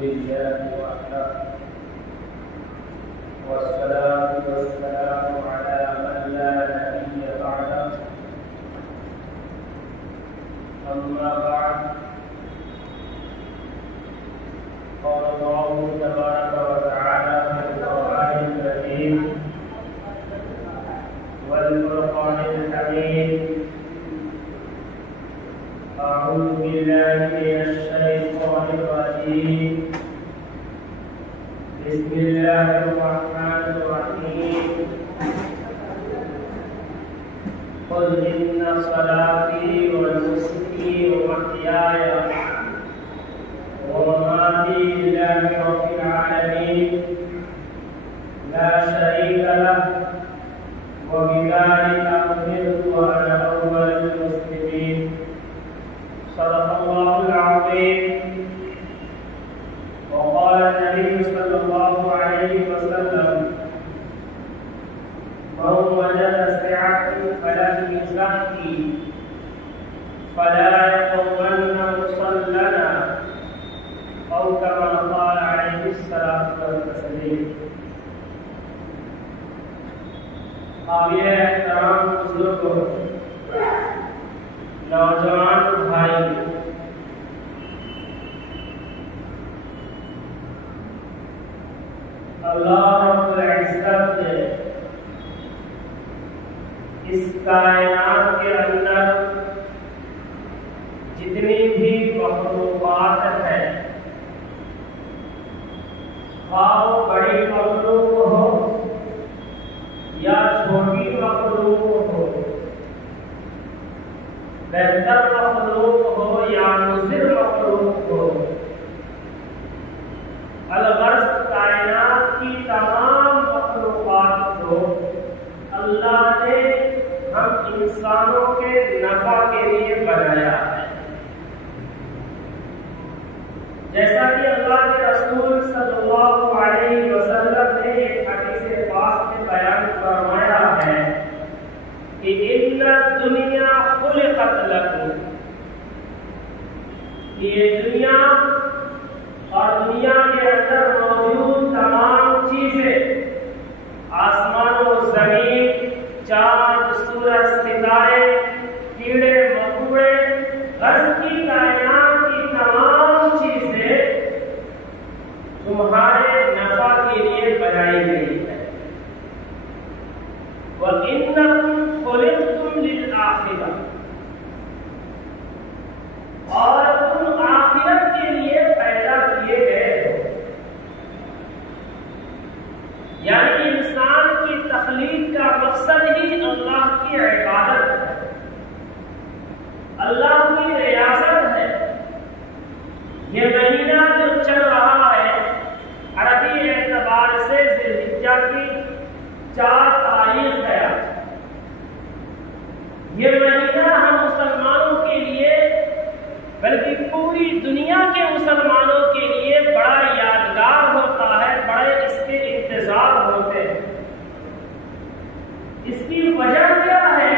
لله وحده والصلاة والسلام على من لا نبي بعده أما بعد قال الله تبارك وتعالى في القرآن الكريم والفرقان الحميد أعوذ بالله من الشيطان الرجيم بسم الله الرحمن الرحيم قل إن صلاتي ونسكي ومحياي ومماتي لله رب العالمين لا شريك له وبذلك أمرت وأنا أول المسلمين صدق الله العظيم. وقال النبي صلى الله عليه وسلم من وجد سعة فلم يزكي فلا يقومن مصلنا أو كما قال عليه الصلاة والتسليم. قابل احترام بزرگوں، نوجوان بھائی، اللہ رب العزت نے اس کائنات کے اندر جتنی بھی مخلوقات ہیں، خواہ بڑی مخلوق ہو یا چھوٹی مخلوق ہو، بہتر مخلوق ہو یا مضر مخلوق ہو، الغرض کائنات کی تمام مخلوقات کو اللہ نے ہم انسانوں کے نفع کے لیے بنایا ہے. جیسا کہ اللہ کے رسول صلی اللہ علیہ وسلم نے ایک حدیث پاک میں بیان فرمایا ہے کہ ان الدنیا خلقت لکم، یہ دنیا اور دنیا کے اندر موجود تمام چیزیں، آسمان و زمین، چاند، سورج، ستارے، کیڑے مکوڑے، غرض کی کائنات کی تمام چیزیں تمہارے نفع کے لیے بنائی گئی ہے. وَإِنَّكُمْ خُلِقْتُمْ لِلْآخِرَةِ، اور تم آخرت کے لیے پیدا کیے گئے ہو. یعنی انسان کی تخلیق کا مقصد ہی اللہ کی عبادت ہے، اللہ کی ریاست ہے. یہ مہینہ جو چل رہا ہے عربی اعتبار سے ذی الحجہ کی 4 تاریخ ہے. یہ مہینہ ہم مسلمانوں کے لیے بلکہ پوری دنیا کے مسلمانوں کے لیے بڑا یادگار ہوتا ہے، بڑے اس کے انتظار ہوتے ہیں. اس کی وجہ کیا ہے؟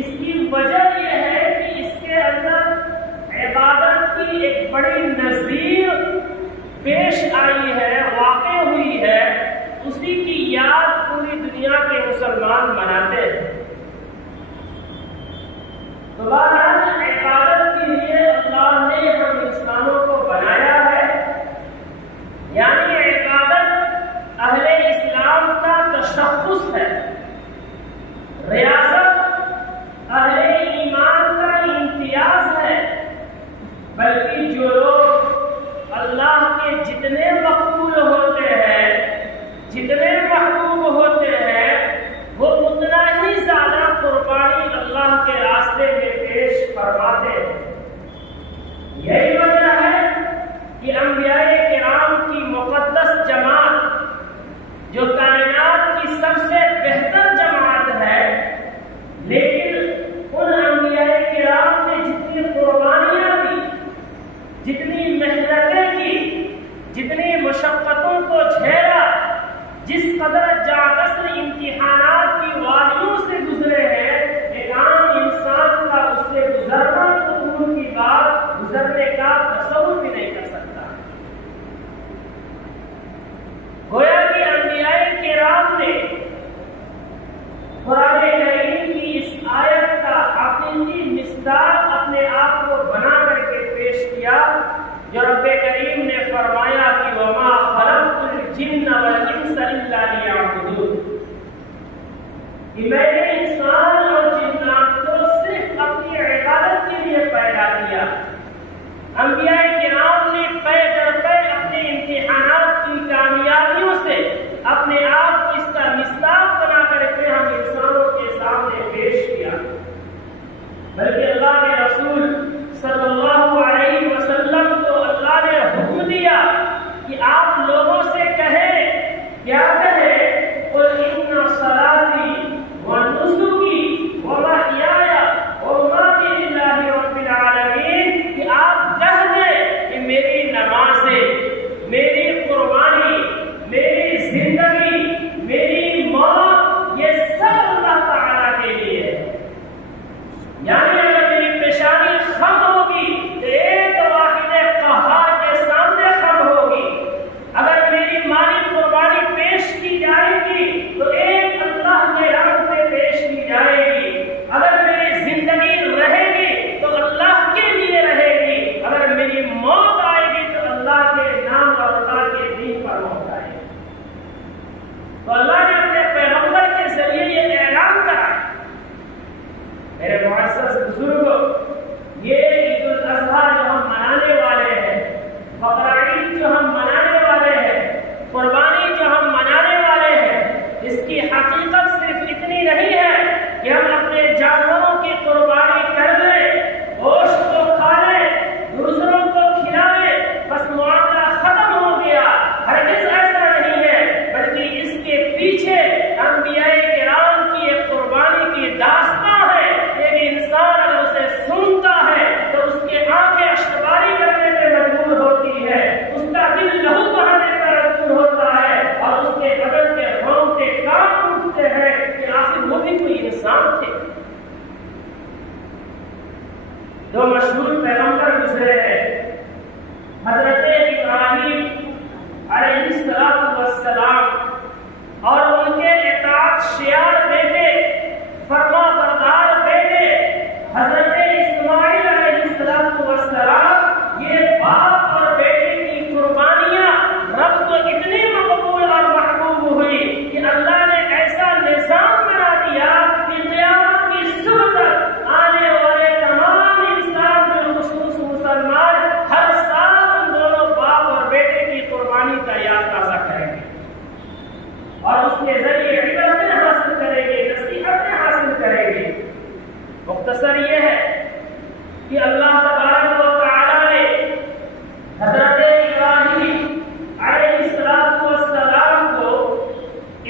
اس کی وجہ یہ ہے کہ اس کے اندر عبادت کی ایک بڑی نظیر پیش آئی ہے، واقع ہوئی ہے. اسی کی یاد پوری دنیا کے مسلمان مناتے ہیں. تو بہرحال عبادت کے لیے اللہ نے ہم انسانوں کو بنایا ہے. یعنی عبادت اہل اسلام کا تشخص ہے، ریاست اہل ایمان کا امتیاز ہے. بلکہ جو لوگ اللہ کے جتنے مقبول ہوتے ہیں، جتنے محبوب ہوتے ہیں، وہ اتنا ہی زیادہ قربانی اللہ کے راستے میں پیش فرماتے ہیں. یہی وجہ ہے کہ انبیاء کرام کی مقدس جماعت، جو کائنات کی سب سے بہتر جماعت ہے، لیکن ان انبیاء کرام نے جتنی قربانیاں دی، جتنی محنتیں کی، جتنی مشقتوں کو جھیلا، جس قدر جاگسر امتحانات کی وادیوں سے گزرے ہیں، ایک عام انسان کا اس سے گزرنا تو دور کی بات گزرنے کا تصور بھی نہیں کر سکتا. جو رب کریم نے فرمایا کہ وما خلقت الجن والانس الا لیعبدون، کہ میں نے انسان اور جنات کو صرف اپنی عبادت کے لیے پیدا کیا۔ انبیاء کرام نے پے در پے اپنے امتحانات کی کامیابیوں سے اپنے آپ کو اس کا مصداق بنا کر کے ہم انسانوں کے سامنے پیش کیا، بلکہ اللہ کے رسول صلی اللہ علیہ وسلم کو اللہ نے حکم دیا کہ آپ لوگوں سے کہیں، کیا کہیں؟ قل ان صلاتی ونسکی ومحیایا ومماتی للہ رب العالمین، کہ آپ کہہ دیں کہ میری نمازیں، میری قربانی، میری زندگی، میری موت، یہ سب اللہ تعالیٰ کے لیے ہے۔ یعنی اگر میری پیشانی خم ہوگی تو ایک واحد قہار کے سامنے خم ہوگی، اگر میری مالی قربانی پیش کی جائے گی تو ایک اللہ کے رنگ پہ پیش کی جائے گی، اگر میری زندگی رہے گی تو اللہ کے لیے رہے گی، اگر میری موت آئے گی تو اللہ کے نام اور اللہ کے دین پر موت آئے گی۔ تو اللہ نے اپنے پیغمبر کے ذریعے یہ اعلان کرا۔ میرے معزز بزرگوں، یہ عید الاضحیٰ جو ہم منانے والے ہیں، بقرعید جو ہم منانے والے ہیں، قربانی جو ہم منانے والے ہیں، اس کی حقیقت صرف اتنی نہیں ہے کہ ہم اپنے جانوروں کی قربانی کر لیں، گوشت کو کھا لیں، دوسروں کو کھلائیں، بس معاملہ ختم ہو گیا۔ ہرگز ایسا نہیں ہے، بلکہ اس کے پیچھے انبیاء کرام کی ایک قربانی کی داستان ہے۔ ایک انسان اگر اسے سنتا ہے تو اس کے آنکھیں اشکباری کرنے پہ مجبور ہوتی ہے، اس کا دل لہو بہانے پر مجبور ہوتا ہے، اور اس کے بدن کے رونگٹے کانپ اٹھتے ہیں کہ آخر وہ بھی کوئی انسان تھے۔ دو مشہور پیغمبر گزرے ہیں، حضرت ابراہیم علیہ السلام اور ان کے اطاعت شیار بیٹے، فرما بردار بیٹے حضرت اسماعیل علیہ السلام۔ یہ باپ اور بیٹے کی قربانیاں رب کو اتنی مقبول اور محبوب ہوئی کہ اللہ نے ایسا نظام بنا دیا کہ قیامت کی صبح تک آنے والے تمام انسان بالخصوص مسلمان ہر سال ان دونوں باپ اور بیٹے کی قربانی کا یاد تازہ کریں گے، اور اس کے ذریعے عبرتیں حاصل کریں گے، نصیحتیں حاصل کریں گے۔ مختصر یہ ہے کہ اللہ تبارک و تعالیٰ نے حضرت ابراہیم علیہ السلام کو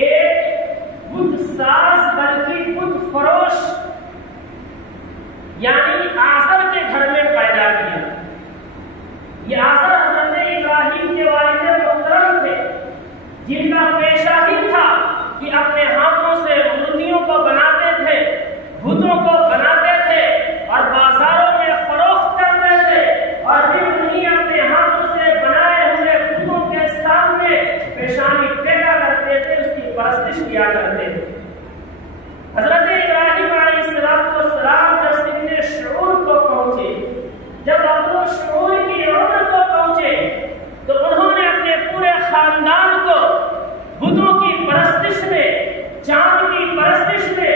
ایک بت ساز بلکہ بت فروش یعنی آزر کے گھر میں پیدا کیا۔ یہ آزر حضرت ابراہیم کے والد محترم تھے، جن کا پیشہ ہی تھا کہ اپنے ہاتھوں سے مورتیوں کو بناتے تھے، بتوں کو بناتے تھے اور بازاروں میں فروخت کرتے تھے، اور پھر انہیں اپنے ہاتھوں سے بنائے ہوئے بتوں کے سامنے پیشانی ٹیکا کرتے تھے، اس کی پرستش کیا کرتے تھے۔ حضرت ابراہیم علیہ السلام جب سن شعور کو پہنچے، جب اپنے شعور کی عمر کو پہنچے، تو انہوں نے اپنے پورے خاندان کو بتوں کی پرستش میں، چاند کی پرستش میں،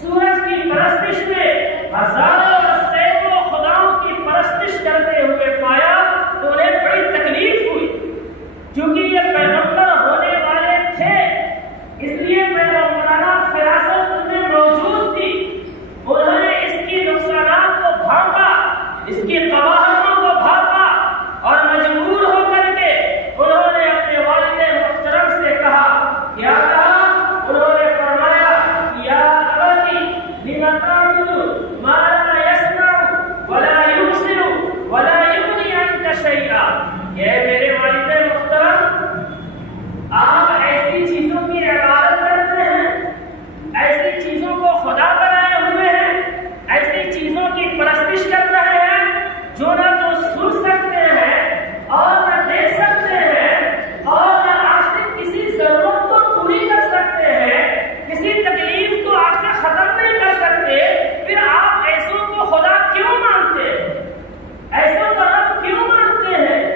سورج کی پرستش میں، ہزاروں اور سینکڑوں خداؤں کی پرستش کرتے ہوئے پایا، تو انہیں بڑی تکلیف ہوئی۔ کیونکہ یہ پیغمبر ہونے والے تھے، اس لیے پیغمبرانہ فراست ان میں موجود تھی۔ انہوں نے اس کی نقصانات کو بھانپا، اس کی قباحتوں کو بھانپا، اور مجبور ہو کر کے انہوں نے اپنے والد محترم سے کہا، کیا کہا؟ انہوں نے فرمایا، یا ابتی لم تعبد ما لا يسمع ولا يبصر ولا يغني عنك شيئا۔ یہ میرے والد محترم، آپ ایسی چیزوں کی عبادت کرتے ہیں، ایسی چیزوں کو خدا بنائے ہوئے ہیں، ایسی چیزوں کی پرستش کر رہے ہیں جو نہ تو سن سکتے ہیں اور نہ دیکھ سکتے ہیں، اور نہ آپ سے کسی ضرورت کو پوری کر سکتے ہیں، کسی تکلیف کو آپ سے ختم نہیں کر سکتے، پھر آپ ایسوں کو خدا کیوں مانتے ہیں؟ ایسوں کا رب کیوں مانتے ہیں؟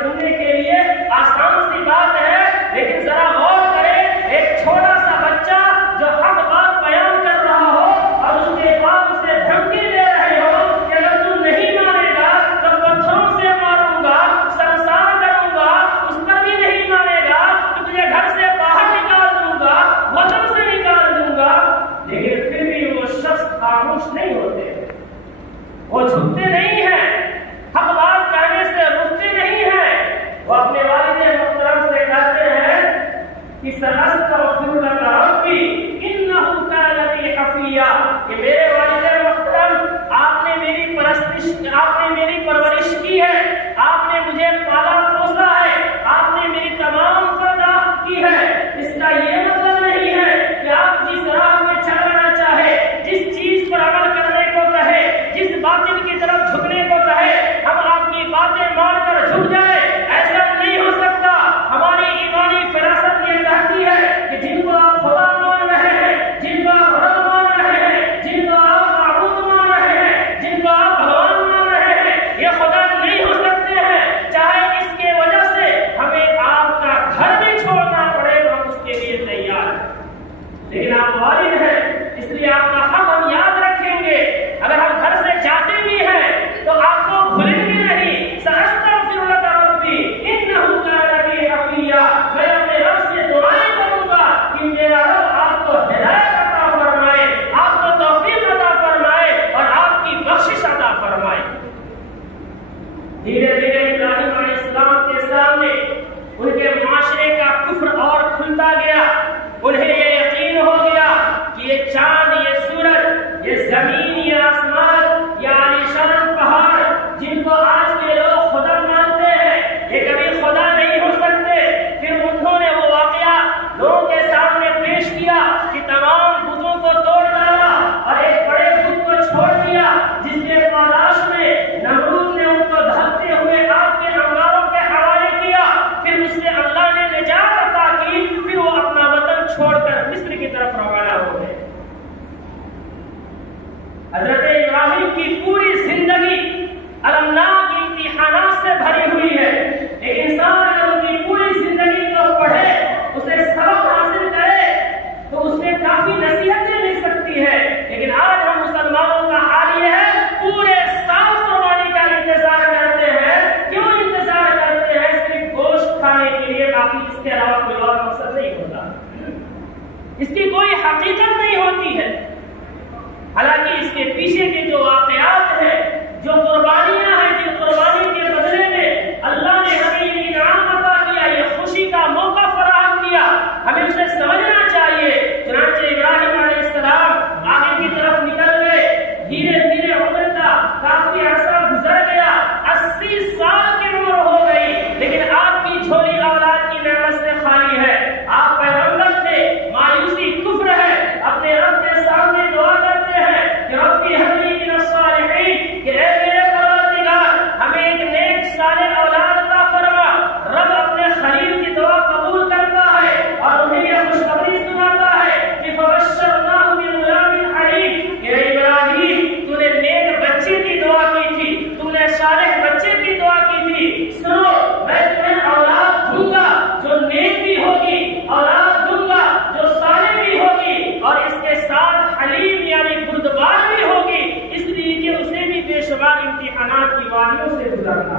سننے کے لیے آسان سی بات ہے، لیکن ذرا غور کریں، ایک چھوٹا سا بچہ جو حق بات بیان کر رہا ہو اور اس کے باپ اسے دھمکی دے رہے ہو کہ اگر تو نہیں مانے گا تو پتھروں سے ماروں گا، سنسار کروں گا، اس پر بھی نہیں مانے گا تو تجھے گھر سے باہر نکال دوں گا، وطن سے نکال دوں گا، لیکن پھر بھی وہ شخص خاموش نہیں ہوتے، وہ جھکتے نہیں ہیں، حق بات کہنے سے رکتے نہیں ہیں، وہ اپنے والد محترم سے کہتے ہیں کہ سأستغفر لك ربی انہ کان بی حفیہ، کہ میرے والد محترم آپ نے میری پرورش کی ہے، آپ نے مجھے پالا پوسا ہے، آپ نے میری تمام پرداخت کی ہے، اس کا یہ مطلب نہیں ہے کہ آپ جس راہ میں چلنا چاہے، جس چیز پر عمل کرنے کو کہے، جس باطل کی طرف جھکنے کو کہے، ہم آپ کی باتیں مان کر جھک جائے، ایسا نہیں ہو سکتا۔ ہماری ایمانی فراست یہ کہتی ہے کہ جن کو آپ خدا مان رہے ہیں، جن کو آپ رب مان رہے ہیں، جن کو آپ معبود مان رہے ہیں، جن کو آپ بھگوان مان رہے ہیں، یہ خدا نہیں ہو سکتے ہیں، چاہے اس کے وجہ سے ہمیں آپ کا گھر بھی چھوڑنا پڑے، ہم اس کے لیے تیار ہیں، لیکن آپ والد ہیں اس لیے آپ کا حق ہم یاد رکھیں گے، اگر ہم گھر سے جاتے بھی ہیں تو آپ کو بھولیں گے نہیں۔ سأستغفر لك ربی انہ کان بی حفیہ، میں اپنے رب سے دعائیں کروں گا کہ میرا رب آپ کو ہدایت عطا فرمائے، آپ کو توفیق عطا فرمائے اور آپ کی بخشش عطا فرمائے۔ دھیرے دھیرے ابراہیم علیہ السلام کے سامنے ان کے معاشرے کا کفر اور کھلتا گیا، انہیں یہ یقین ہو گیا کہ یہ چاند، یہ سورج، یہ زمین، یہ آسمان، یہ عالیشان پہاڑ جن کو آج کے لوگ خدا مانتے ہیں، یہ کبھی خدا نہیں ہو سکتے۔ پھر انہوں نے وہ واقعہ لوگوں کے سامنے پیش کیا کہ تمام بتوں کو توڑ ڈالا اور ایک بڑے بت کو چھوڑ دیا جس کے پاداش میں نمرود نے ان کو دھکتے ہوئے آگ کے انگاروں کے حوالے کیا، پھر اس سے اللہ نے نجات عطا کی، پھر وہ اپنا وطن چھوڑ کر مصر کی طرف روانہ ہو گئے۔ حضرت ابراہیم کی پوری زندگی المناک امتحانات سے بھری ہوئی ہے، ایک انسان اگر ان کی پوری زندگی کو پڑھے، اسے سبق حاصل کرے تو اس سے کافی نصیحتیں مل سکتی ہے، لیکن آج ہم مسلمانوں کا حال یہ ہے پورے سال قربانی کا انتظار کرتے ہیں۔ کیوں انتظار کرتے ہیں؟ صرف گوشت کھانے کے لیے، باقی اس کے علاوہ کوئی اور مقصد نہیں ہوتا، اس کی کوئی حقیقت نہیں ہوتی ہے۔ حالانکہ اس کے پیچھے کے جو واقعات ہیں، جو قربانیاں ہیں، جن قربانی کے بدلے میں اللہ نے ہمیں یہ انعام عطا کیا، یہ خوشی کا موقع فراہم کیا، ہمیں اسے سمجھنا چاہیے۔ چنانچہ ابراہیم علیہ السلام آگے کی طرف نکل گئے، دھیرے دھیرے عمر کا کافی عرصہ گزر گیا، 80 سال کی عمر ہو گئی، لیکن آپ کی جھولی اولاد کی نعمت سے خالی ہے۔ آپ پیغمبر تھے، مایوسی کفر ہے، اپنے رب کے سامنے دعا کرتے ہیں کہ ربی هب لي من الصالحین، کہ اے میرے پروردگار ہمیں ایک نیک صالح اولاد عطا فرما۔ رب اپنے خلیل کی دعا قبول کرتا ہے اور انہیں یہ خوشخبری سناتا ہے کہ فبشرناہ بغلام حلیم، کہ اے ابراہیم تو نے نیک بچے کی دعا کی تھی، تم نے صالح بچے کی دعا کی تھی، سنو میں تمہیں اولاد دوں گا جو نیک بھی ہوگی، اولاد دوں گا جو صالح بھی ہوگی، اور اس کے ساتھ حلیم یعنی بردبار بھی ہوگی، اس لیے کہ اسے بھی بے شمار امتحانات کی وادیوں سے گزرنا۔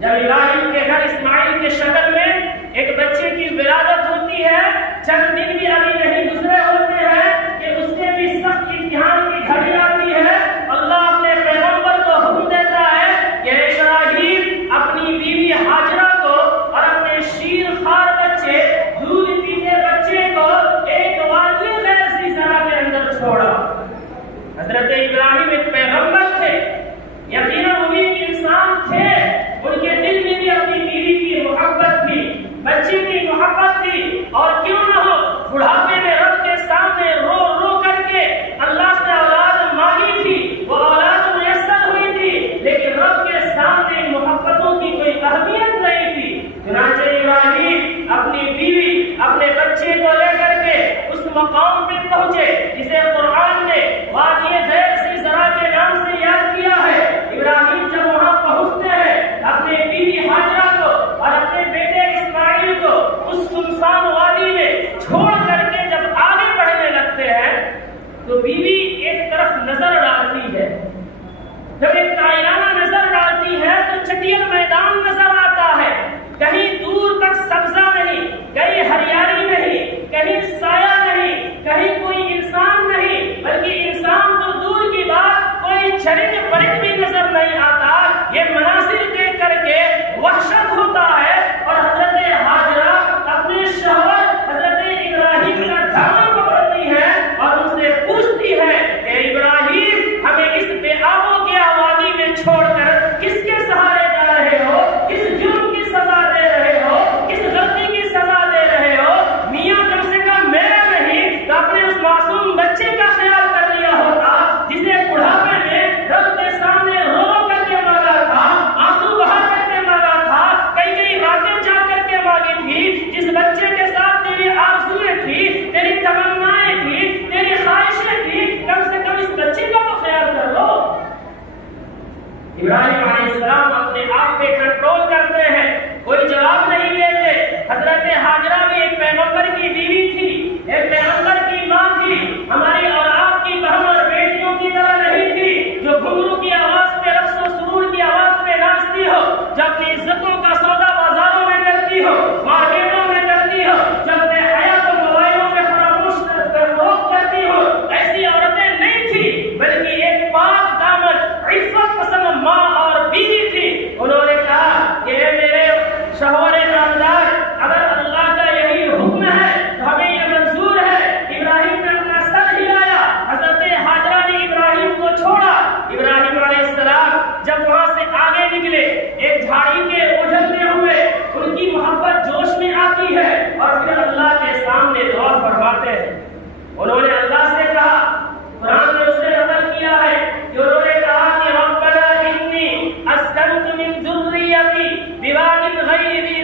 جب ابراہیم کے گھر اسماعیل کے شکل میں ایک بچے کی ولادت ہوتی ہے، چند دن بھی ابھی نہیں گزرے ہوتے ہیں کہ اس سے بھی سخت امتحان کی گھڑی آتی ہے۔ اللہ اپنے پیغمبر کو حکم دیتا ہے کہ ابراہیم اپنی بیوی ہاجرہ کو اور اپنے شیر خوار بچے، دودھ پیتے بچے کو ایک وادی ایسی زرہ کے اندر چھوڑا۔ حضرت ابراہیم ایک پیغمبر تھے، یقیناً وہ بھی ایک انسان تھے، ان کے دل میں بھی اپنی بیوی کی محبت تھی، بچے کی محبت تھی، اور کیوں نہ ہو بڑھاپے میں رب کے سامنے رو رو کر کے اللہ سے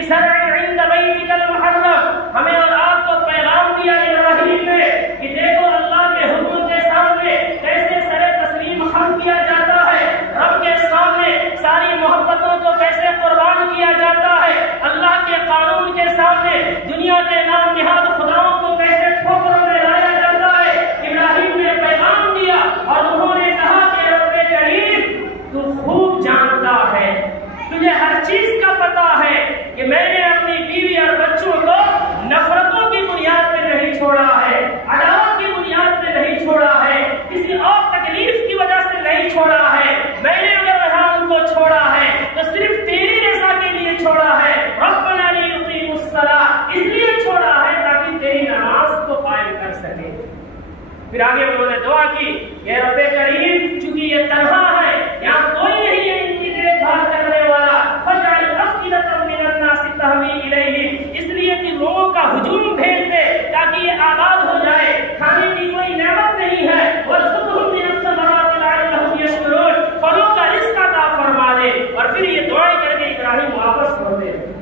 زرع عند بیتک المحرم، ہمیں اور آپ کو پیغام دیا ابراہیم نے کہ دیکھو اللہ کے حکم کے سامنے کیسے سر تسلیم خم کیا جاتا ہے، رب کے سامنے ساری محبتوں کو کیسے قربان کیا جاتا ہے، اللہ کے قانون کے سامنے دنیا کے نام نہاد خداؤں کو کیسے ٹھوکروں میں لایا جاتا ہے۔ ابراہیم نے پیغام دیا اور انہوں نے کہا کہ رب کریم تو خوب جانتا ہے، تجھے ہر چیز کا پتا ہے کہ میں نے اپنی بیوی اور بچوں کو نفرتوں کی بنیاد پہ نہیں چھوڑا ہے، عداوت کی بنیاد پہ نہیں چھوڑا ہے، کسی اور تکلیف کی وجہ سے نہیں چھوڑا ہے، میں نے اگر وہاں ان کو چھوڑا ہے تو صرف تیری رضا کے لیے چھوڑا ہے، ربنا لیقیموا الصلاۃ، اس لیے چھوڑا ہے تاکہ تیری نماز کو قائم کر سکے۔ پھر آگے انہوں نے دعا کی کہ رب کریم چونکہ یہ تنہا ہے، یہاں کوئی نہیں ہے ان کی دیکھ بھال کرنے والا، فجعل افئدۃ من الناس تہوی الیہم، اس لیے کہ لوگوں کا ہجوم بھیج دے تاکہ یہ آباد ہو جائے، کھانے کی کوئی نعمت نہیں ہے، وارزقھم من الثمرات لعلہم یشکرون، پھلوں کا رزق عطا فرما دے، اور پھر یہ دعائیں کر کے ابراہیم واپس ہوتے ہیں۔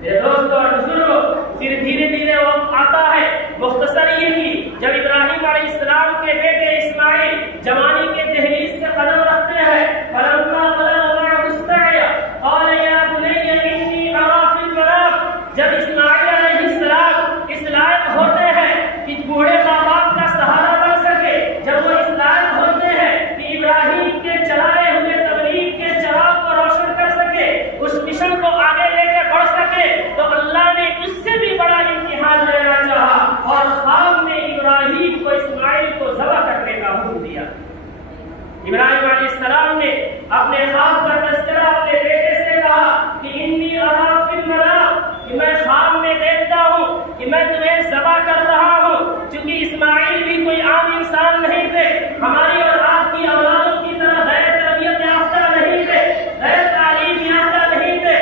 میرے دوستو اور بزرگوں، پھر دھیرے دھیرے وقت آتا ہے، مختصر یہ کہ جب ابراہیم علیہ السلام کے بیٹے اسماعیل جوانی کے دہلیز پہ قدم رکھتے ہیں، فلما بلغ معه السعي قال يا بني اني ارى في المنام، جب اسماعیل علیہ السلام اس لائق ہوتے ہیں کہ بوڑھے ماں باپ کا سہارا بن سکے، جب وہ اس لائق ہوتے ہیں کہ ابراہیم کے چلائے ہوئے تبلیغ کے چراغ کو روشن کر سکے، اس مشن کو آگے لے کے بڑھ سکے، تو اللہ نے اس سے بھی بڑا امتحان لینا چاہا اور خواب میں ابراہیم کو اسماعیل کو ذبح کرنے کا حکم دیا۔ ابراہیم علیہ السلام نے اپنے خواب کا تذکرہ اپنے بیٹے سے کہا کہ انی ارا فی المنام، کہ میں خواب میں دیکھتا ہوں کہ میں تمہیں ذبح کر رہا ہوں۔ چونکہ اسماعیل بھی کوئی عام انسان نہیں تھے، ہماری اور آپ کی اولادوں کی طرح غیر تربیت یافتہ نہیں تھے، غیر تعلیم یافتہ نہیں تھے،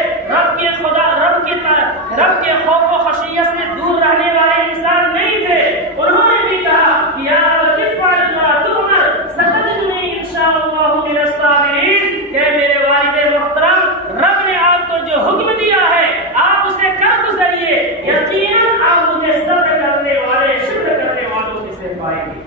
رب کے خوف و خشیت سے دور رہنے والے انسان نہیں تھے۔ انہوں نے بھی کہا کہ یا ابت افعل ما تؤمر ستجدنی ان شاء اللہ من الصابرین، کہ میرے والد محترم، رب نے آپ کو جو حکم دیا ہے آپ اسے کر گزریے، یقیناً آپ مجھے صبر کرنے والے، شکر کرنے والوں میں سے پائیں گے۔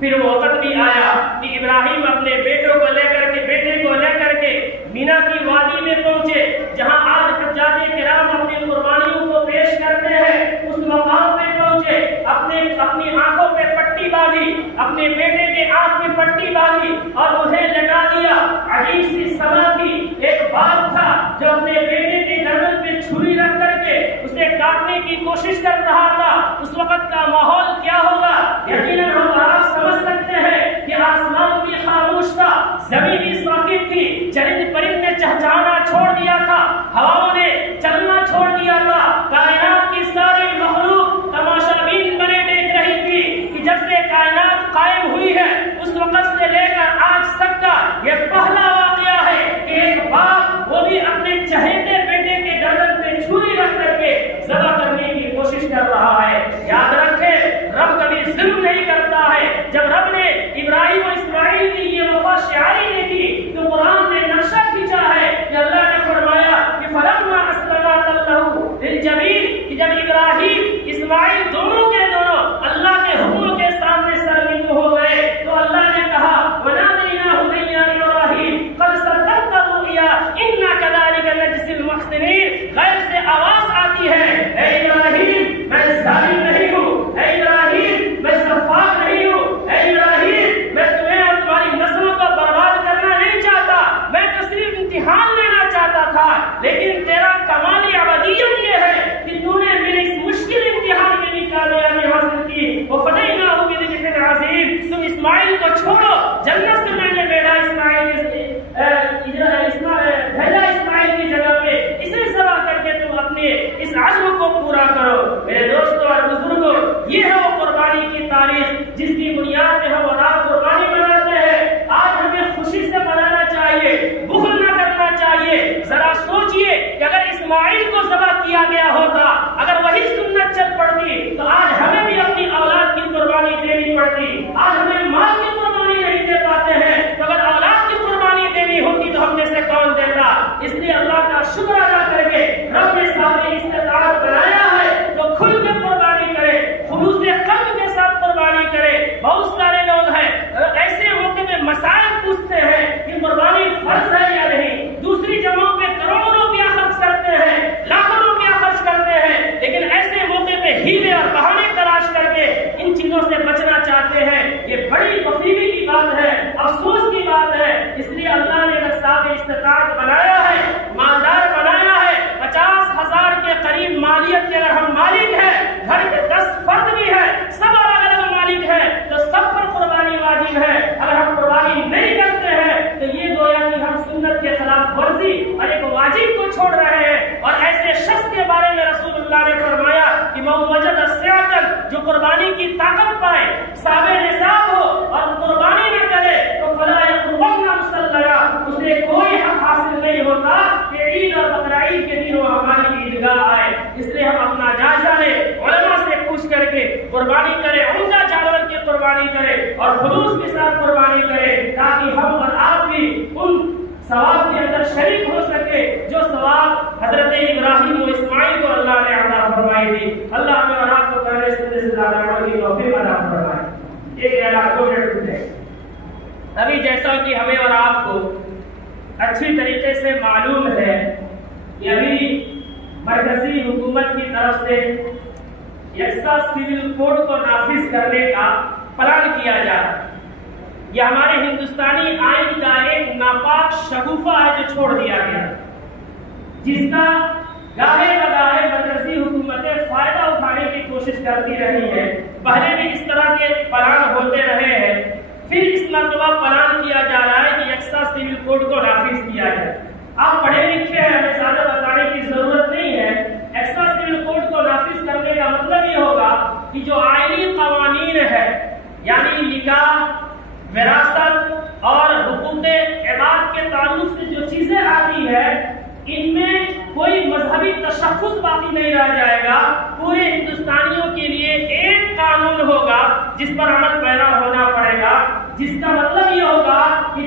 پھر وہ وقت بھی آیا کہ ابراہیم اپنے بیٹوں کو لے کر کے، بیٹے کو لے کر کے مینا کی وادی میں پہنچے، جہاں آج حجاج کرام اپنی قربانیوں کو پیش کرتے ہیں، اس مقام پہ پہنچے، اپنی آنکھوں پہ پٹی باندھی، اپنے بیٹے کے آنکھ میں پٹی باندھی اور انہیں لٹا دیا۔ عجیب سی سما تھی، ایک باپ تھا جو اپنے بیٹے کے گردن پہ چھری رکھ کر کے اسے کاٹنے کی کوشش کر رہا تھا۔ اس وقت کا ماحول کیا ہوگا؟ یقیناً ہم آپ سمجھ سکتے ہیں کہ آسمان بھی خاموش تھا، زمین بھی ساکت تھی، چرند پرند نے چہچہانا چھوڑ دیا تھا، ہواؤں نے چلنا چھوڑ دیا تھا، کائنات کی ساری مخلوق تماشا بین بنے دیکھ رہی تھی کہ جب سے کائنات قائم ہوئی ہے اس وقت سے لے کر آج تک کا یہ پہلا واقعہ ہے کہ ایک باپ وہ بھی اپنے چہیتے بیٹے کے گردن پہ چھری رکھ کر کے ذبح کرنے کی کوشش کر رہا ہے۔ یاد رکھیں، رب کبھی ظلم نہیں کرتا ہے۔ جب رب نے ابراہیم اور اسماعیل کی یہ وفا شعاری دیکھی تو قرآن نے نقشہ کھینچا ہے کہ اللہ نے فرمایا کہ فلما اسلما تلہ للجبین، کہ جب ابراہیم اسماعیل دونوں کے دونوں اللہ کے حکم کے سامنے سرنگو ہو گئے تو اللہ نے کہا ونادیناہ یا ابراہیم قد صدقت الرؤیا انا کذلک نجزی المحسنین، غیر سے آواز آتی ہے، اے ابراہیم میں ظالم نہیں ہوں، اے ابراہیم میں سفاک نہیں ہوں، اے ابراہیم میں تمہیں اور تمہاری نسلوں کو برباد کرنا نہیں چاہتا، میں تو صرف امتحان لینا چاہتا تھا، لیکن تیرا کمال ابدیت یہ ہے کہ تو نے میرے اس مشکل امتحان میں بھی کامیابی حاصل کی۔ وفدیناہ بذبح عظیم، تم اسماعیل کو چھوڑو، جنت سے میں نے بیٹا بھیجا اسماعیل کی جگہ پہ، اسے ذبح کر کے تم اپنے اس عزم کو پورا کرو۔ میرے دوستوں اور بزرگوں، یہ ہے وہ قربانی کی تاریخ جس کی بنیاد پہ ہم اور آپ قربانی مناتے ہیں۔ آج ہمیں خوشی سے منانا چاہیے، بخل نہ کرنا چاہیے۔ ذرا سوچئے کہ اگر اسماعیل کو ذبح کیا گیا ہوتا، اگر وہی سنت چل پڑتی تو آج ہمیں بھی اپنی اولاد کی قربانی دینی پڑتی۔ آج ہمیں مال کی قربانی نہیں دے پاتے ہیں تو اگر اولاد کی قربانی دینی ہوتی تو ہم میں سے کون دیتا؟ اس لیے اللہ کا شکر ادا کر کے رب نے بااستطاعت بنایا ہے، مالدار بنایا ہے، 50,000 کے قریب مالیت کے اگر ہم مالک ہیں، گھر کے 10 فرد بھی ہیں، سب الگ الگ مالک ہیں، تو سب پر قربانی واجب ہے۔ اگر ہم قربانی نہیں کرتے ہیں تو یہ گویا کہ ہم سنت کے خلاف ورزی اور ایک واجب کو چھوڑ رہے ہیں۔ اور ایسے شخص کے بارے میں رسول اللہ نے فرمایا کہ من وجد السعة، جو قربانی کی طاقت پائے، صاحب نصاب ہو اور قربانی نہ کرے تو فلا يقربن مصلنا، اسے کوئی حق حاصل نہیں ہوتا کہ عید اور بقرعید کے دن وہ ہماری عیدگاہ آئے۔ اس لیے ہم اپنا جائزہ لیں، علماء سے پوچھ کر کے قربانی کریں، عمدہ جانور کی قربانی کریں اور خلوص کے ساتھ قربانی کریں، تاکہ ہم اور آپ بھی ان ثواب کے اندر شریک ہو سکے جو ثواب حضرت ابراہیم و اسماعیل کو اللہ نے عطا فرمائی تھی۔ اللہ ہمیں اور آپ کو کرنے سے زیادہ عمل کی توفیق عطا فرمائے۔ ایک اعلان کو ہے، ابھی جیسا کہ ہمیں اور آپ کو اچھی طریقے سے معلوم ہے کہ ابھی مرکزی حکومت کی طرف سے یکساں سول کوڈ کو نافذ کرنے کا پلان کیا جا رہا ہے۔ یہ ہمارے ہندوستانی آئین کا ایک ناپاک شگوفہ ہے جو چھوڑ دیا گیا، جس کا گاہے بگاہے مرکزی حکومتیں فائدہ اٹھانے کی کوشش کرتی رہی ہیں۔ پہلے بھی اس طرح کے پلان ہوتے رہے ہیں، پھر اس مرتبہ پلان کیا جا رہا ہے کہ یکساں سول کوڈ کو نافذ کیا جائے۔ آپ پڑھے لکھے ہیں، ہمیں زیادہ بتانے کی ضرورت نہیں ہے۔ یکساں سول کوڈ کو نافذ کرنے کا مطلب یہ ہوگا کہ جو آئینی قوانین ہے، یعنی نکاح، وراثت اور حقوق عباد کے تعلق سے جو چیزیں آتی ہیں، ان میں کوئی مذہبی تشخص باقی نہیں رہ جائے گا۔ پورے ہندوستانیوں کے لیے ایک قانون ہوگا جس پر عمل پیرا ہونا پڑے گا، جس کا مطلب یہ ہوگا کہ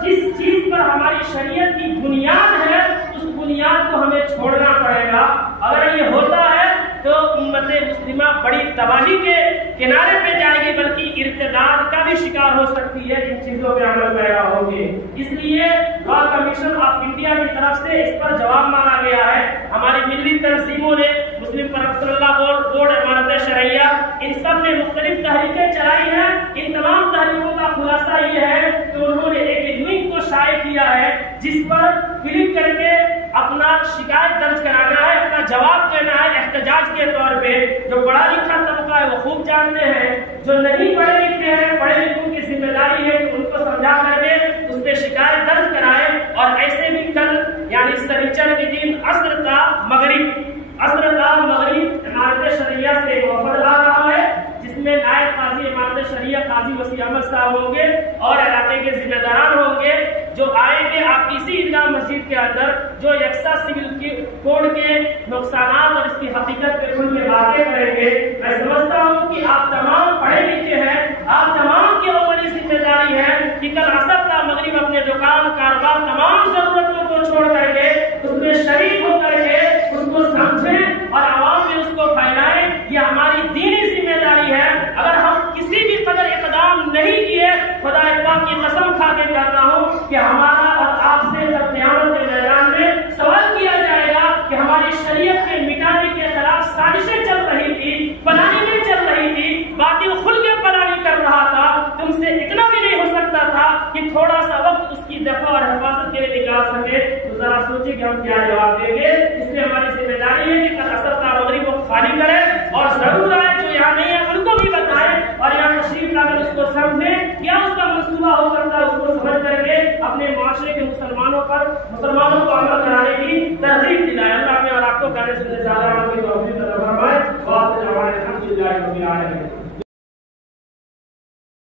جس چیز پر ہماری شریعت کی بنیاد ہے اس بنیاد کو ہمیں چھوڑنا پڑے گا۔ اگر یہ ہوتا ہے تو امت مسلمہ بڑی تباہی کے کنارے پہ جائے گی، بلکہ ارتداد کا بھی شکار ہو سکتی ہے ان چیزوں پہ عمل پیرا ہوگی۔ اس لیے لا کمیشن آف انڈیا کی طرف سے اس پر جواب مانگا گیا ہے۔ ہماری ملی تنظیموں نے، مسلم پرورش اللہ بورڈ، امانت شرعیہ، ان سب نے مختلف تحریکیں چلائی ہیں۔ ان تمام تحریکوں کا خلاصہ یہ ہے کہ انہوں نے ایک لنک کو شائع کیا ہے جس پر کلک کر کے اپنا شکایت درج کرانا ہے، اپنا جواب دینا ہے احتجاج کے طور پہ۔ جو پڑھا لکھا طبقہ ہے وہ خوب جانتے ہیں، جو نہیں پڑھے لکھے ہیں، پڑھے لکھوں کی ذمہ داری ہے کہ ان کو سمجھا کر کے اس پہ شکایت درج کرائیں۔ اور ایسے بھی کل یعنی سنیچر کے دن عصر تا مغرب امارت شرعیہ سے ایک وفد آ رہا ہے، جس میں نائب قاضی امارت شرعیہ قاضی وسیع احمد صاحب ہوں گے اور علاقے کے ذمہ داران ہوں گے، جو آئیں گے آپ کی اسی عیدگاہ مسجد کے اندر، جو یکساں سول کوڈ کے نقصانات اور اس کی حقیقت پہ کھل کے باتیں کریں گے۔ میں سمجھتا ہوں کہ آپ تمام پڑھے لکھے ہیں، آپ تمام کی اولی ذمہ داری ہے کہ کل عصر کا مغرب اپنے دکان، کاروبار، تمام ضرورتوں کو چھوڑ کر کے اس میں شریک ہو کر کے اس کو سمجھیں اور عوام میں اس کو پھیلائیں۔ یہ ہماری دینی ذمہ داری ہے۔ اگر ہم کسی بھی قدر اقدام نہیں کیے، خدا پاک کی قسم کھا کے کہتا ہوں کہ ہمارا اور آپ سے جب قیامت کے میدان میں سوال کیا جائے گا کہ ہماری شریعت کے مٹانے کے خلاف سازشیں چل رہی تھی، پلاننگیں چل رہی تھی، باطل کھل کے پلاننگ کر رہا تھا، تم سے اتنا بھی نہیں ہو سکتا تھا کہ تھوڑا سا وقت اس کی دفع اور حفاظت کے لیے نکال سکے، تو ذرا سوچیں کہ ہم کیا جواب دیں گے۔ اس لیے ہماری ذمہ داری ہے کہ کل عصر کا مغرب کو خالی کریں اور ضرور آئے جو یہاں نہیں ہے ان کو بھی بتائیں اور یہاں تشریف لا کر اس کو سمجھیں، کیا اس کا منصوبہ ہو سکتا ہے، اس کو سمجھ کر کے اپنے معاشرے کے مسلمانوں کو عمل کرانے کی ترغیب دلائیں۔ اللہ میں اور آپ کو کرنے سے زیادہ عمل کی توفیق عطا فرمائے۔ الحمد للہ رب العالمین۔